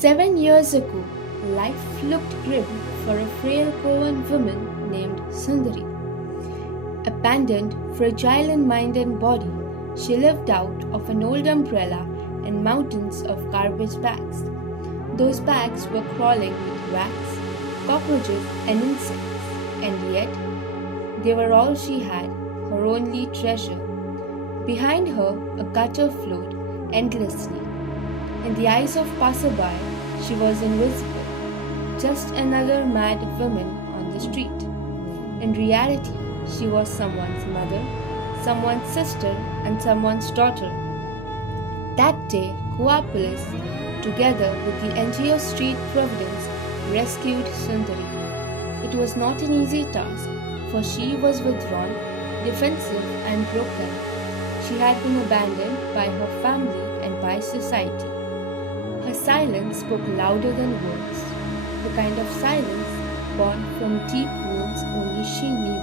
7 years ago, life looked grim for a frail Goan woman named Sundari. Abandoned, fragile in mind and body, she lived out of an old umbrella and mountains of garbage bags. Those bags were crawling with rats, cockroaches, and insects, and yet they were all she had, her only treasure. Behind her, a gutter flowed endlessly. In the eyes of passersby, she was invisible, just another mad woman on the street. In reality, she was someone's mother, someone's sister, and someone's daughter. That day, Goa Police, together with the NGO Street Providence, rescued Sundari. It was not an easy task, for she was withdrawn, defensive, and broken. She had been abandoned by her family and by society. Her silence spoke louder than words, the kind of silence born from deep wounds only she knew.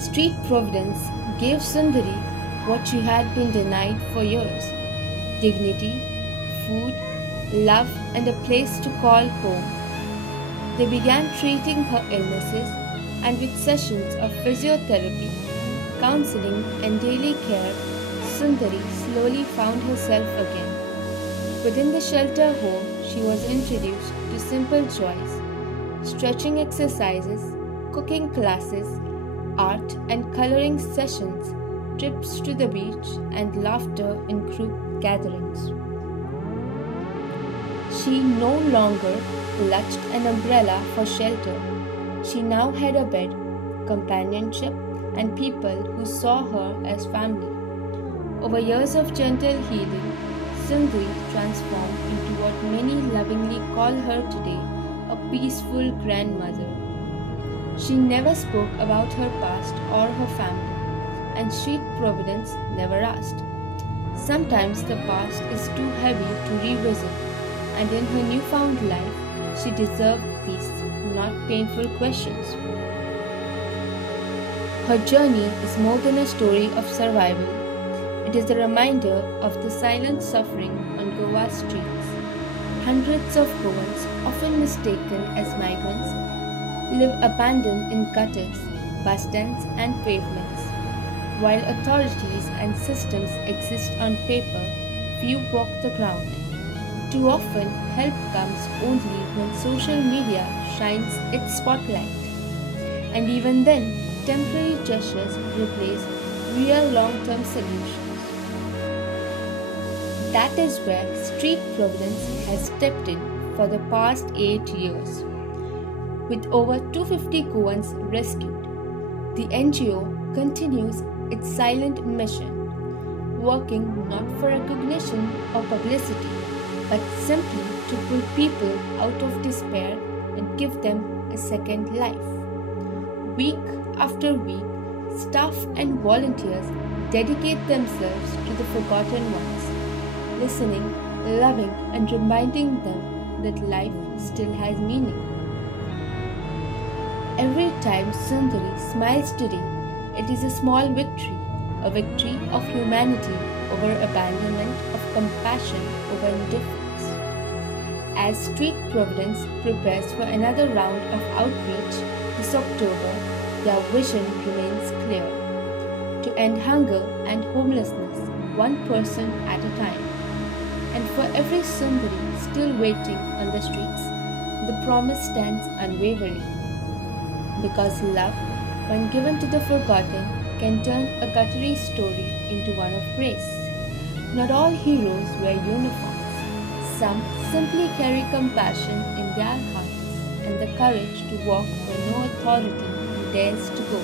Street Providence gave Sundari what she had been denied for years: dignity, food, love, and a place to call home. They began treating her illnesses, and with sessions of physiotherapy, counseling, and daily care, Sundari slowly found herself again. Within the shelter home, she was introduced to simple joys: stretching exercises, cooking classes, art and coloring sessions, trips to the beach, and laughter in group gatherings. She no longer clutched an umbrella for shelter. She now had a bed, companionship, and people who saw her as family. Over years of gentle healing, Sundari transformed into what many lovingly call her today a peaceful grandmother. She never spoke about her past or her family, and Street Providence never asked. Sometimes the past is too heavy to revisit, and in her newfound life, she deserved these not painful questions. Her journey is more than a story of survival. It is a reminder of the silent suffering on Goa's streets. Hundreds of Goans, often mistaken as migrants, live abandoned in gutters, bus stands, and pavements. While authorities and systems exist on paper, few walk the ground. Too often, help comes only when social media shines its spotlight. And even then, temporary gestures replace real long-term solutions. That is where Street Providence has stepped in for the past 8 years. With over 250 Goans rescued, the NGO continues its silent mission, working not for recognition or publicity, but simply to pull people out of despair and give them a second life. Week after week, staff and volunteers dedicate themselves to the forgotten ones, listening, loving, and reminding them that life still has meaning. Every time Sundari smiles today, it is a small victory, a victory of humanity over abandonment, of compassion over indifference. As Street Providence prepares for another round of outreach this October, their vision remains clear: to end hunger and homelessness one person at a time. And for every Sundari still waiting on the streets, the promise stands unwavering. Because love, when given to the forgotten, can turn a guttery story into one of grace. Not all heroes wear uniforms. Some simply carry compassion in their hearts and the courage to walk where no authority dares to go.